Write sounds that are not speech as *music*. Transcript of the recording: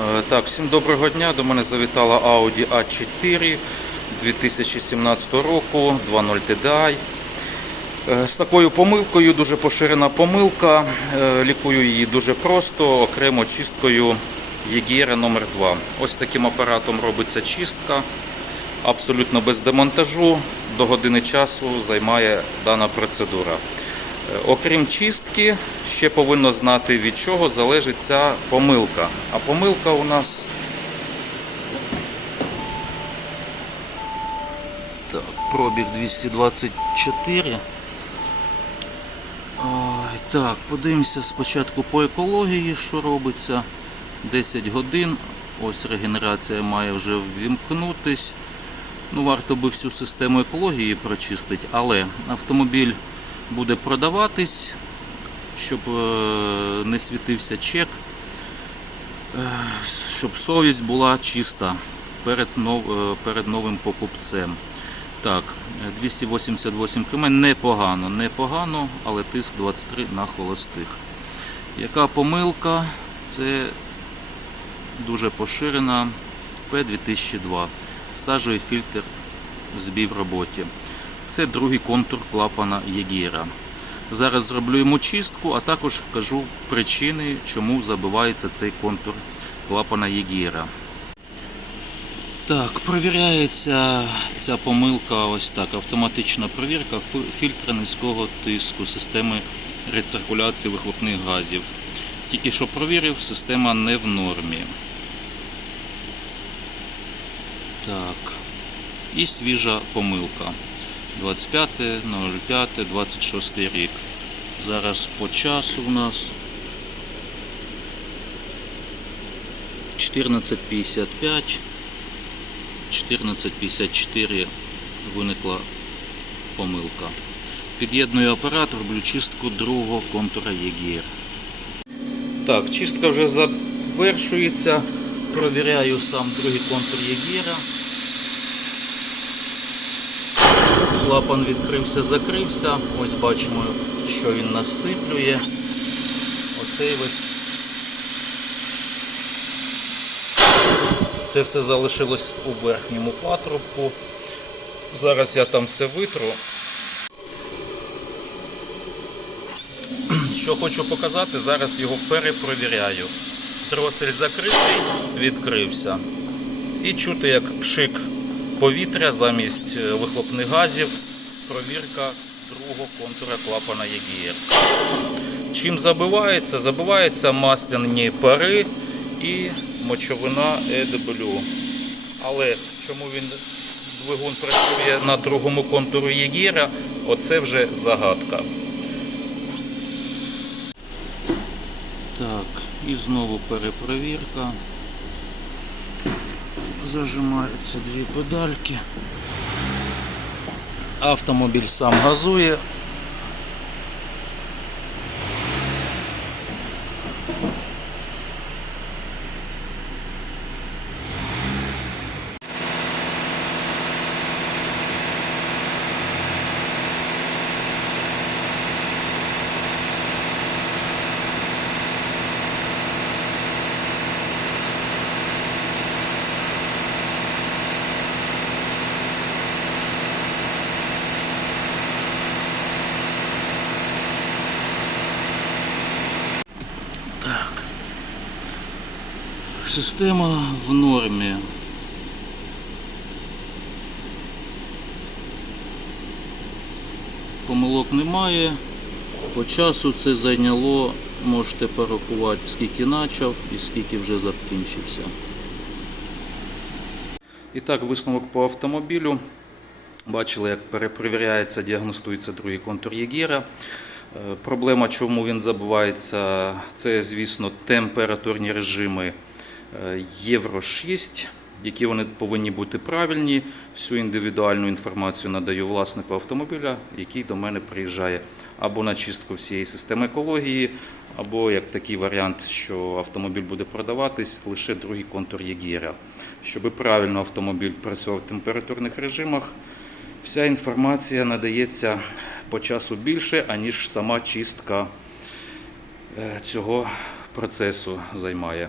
Е, Так, всім доброго дня. До мене завітала Audi A4 2017 року 2.0 TDI. Е, З такою помилкою, дуже поширена помилка. Е, Лікую її дуже просто, окремо чисткою Єгіра номер 2 Ось таким апаратом робиться чистка, абсолютно без демонтажу. До години часу займає дана процедура. Е, Окрім чистки, ще повинно знати від чого залежить ця помилка. А помилка у нас. Так, пробіг 224. Ой, так, подивимося спочатку по екології, що робиться. 10 годин. Ось регенерація має вже ввімкнутись. Ну, варто би всю систему екології прочистити, але автомобіль буде продаватись, щоб е, не світився чек, е, щоб совість була чиста перед, нов, е, перед новим покупцем. Так, е, 288 км непогано, непогано, але тиск 23 на холостих. Яка помилка? Це дуже поширена P2002. Сажовий фільтр збій в роботі. Це другий контур клапана Єгіра. Зараз зроблю йому чистку, а також вкажу причини, чому забивається цей контур клапана Єгіра. Так, провіряється ця помилка ось так. Автоматична провірка фі- фільтра низького тиску системи рециркуляції вихлопних газів. Тільки що провірив, система не в нормі. Так. І свіжа помилка. 25.05, 26 рік. Зараз по часу у нас 14.55. 14.54 виникла помилка. Під'єдную апарат, роблю чистку другого контура ЄГР. Так, чистка вже завершується. Провіряю сам другий контур ЄГРа. Клапан відкрився, закрився. Ось бачимо, що він насиплює. Оцей ось. Це все залишилось у верхньому патрубку. Зараз я там все витру. *clears throat* Що хочу показати, зараз його перепровіряю. Тросель закритий, відкрився. І чути, як пшик повітря замість е, вихлопних газів. Провірка другого контура клапана ЄГР. Чим забивається? Забиваються масляні пари і мочовина EW. Але чому він двигун працює на другому контуру ЄГР, оце вже загадка. Так, і знову перепровірка. Зажимаються дві педальки. Автомобіль сам газує. Система в нормі. Помилок немає. По часу це зайняло, можете порахувати, скільки почав і скільки вже закінчився. І так, висновок по автомобілю. Бачили, як перепровіряється, діагностується другий контур Єгера. Е, Проблема, чому він забувається, це, звісно, температурні режими Євро 6, які вони повинні бути правильні. Всю індивідуальну інформацію надаю власнику автомобіля, який до мене приїжджає або на чистку всієї системи екології, або як такий варіант, що автомобіль буде продаватись лише другий контур Єгера. Щоб правильно автомобіль працював в температурних режимах, вся інформація надається по часу більше, аніж сама чистка е, цього процесу займає.